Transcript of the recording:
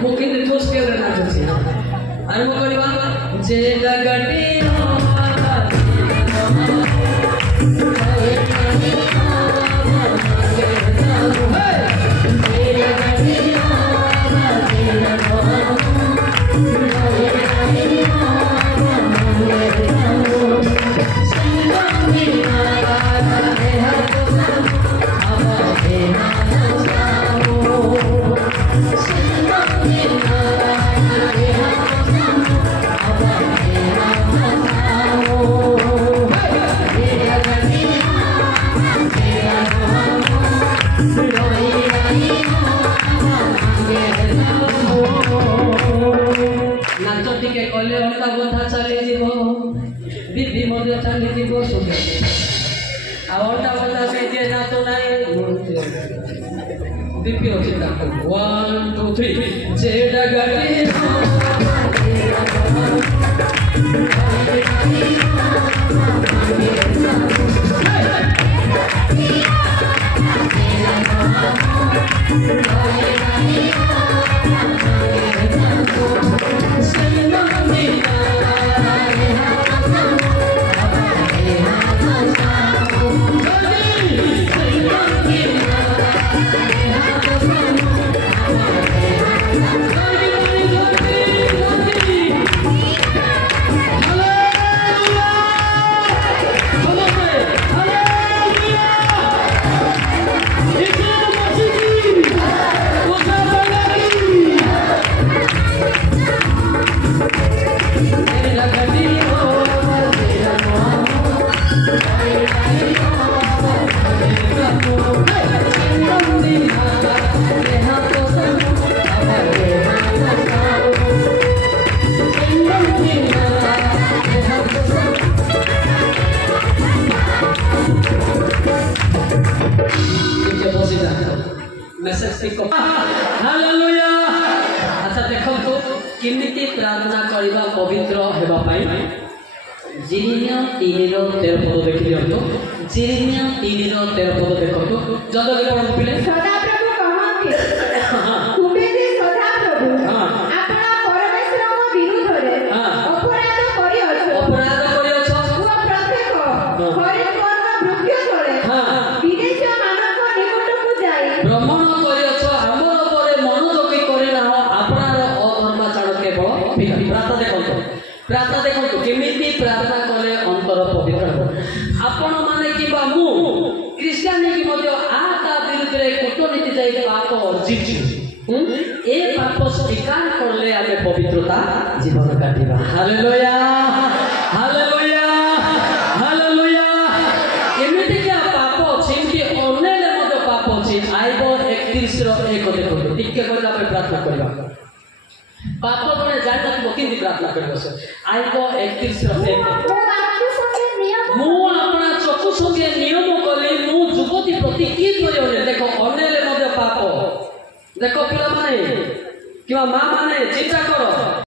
ମୁଁ କିନ୍ତୁ ଜୋସ୍ କେବେ ନାଚୁଛି ଆରମ୍ଭ କରିବା ଯେ ଜାଗାଟି कले अंटा बंधा चली दीदी मध्य चली सुखे अंटा बंधा से जे नाच ना दीपी अच्छी 1 2 3 जे डगाटी हालेलुया। अच्छा देखो किमिति प्रार्थना करबा पवित्र हेबा पाई जिरिमिया 3:13 पद देखि दियंतो जिरिमिया 3:13 पद देखतो जदले पढन पिले सदा प्रभु कहंती तुमे जे सदा प्रभु आपना परमेश्वर विरुद्ध रे अपराध करि अछो वो प्रत्येक हरि कर्म वृक्ष तळे विदेश मानक निकट को जाई भ्रमण करि अछो हमर परे मनोजोगी करे ना आपनार अधर्माचरण केवल प्रार्थना देखो केमिति प्रार्थना कले अंतर पवित्र आपण माने किबा मु क्रिश्चियन की मध्य आता विरुद्ध रे कूटनीति जाई पाप अर्जित ए पाप स्वीकार करले आमे पवित्रता जीवन काटिबा हालेलुया हालेलुया हालेलुया केमिति के पाप अछि कि अन्यले मध्य पाप अछि आइबो 31 रो 1 देखो टिके कोला पे प्रार्थना करबा पाप बने जाता तो किंति प्रार्थना करबो से आइबो 31 रो 1 मु अपना चक्षु संगे नियम कले मु जुगति प्रति की करियो देखो अन्यले मध्य पाप देखो पिला माने किबा मां माने चिंता करो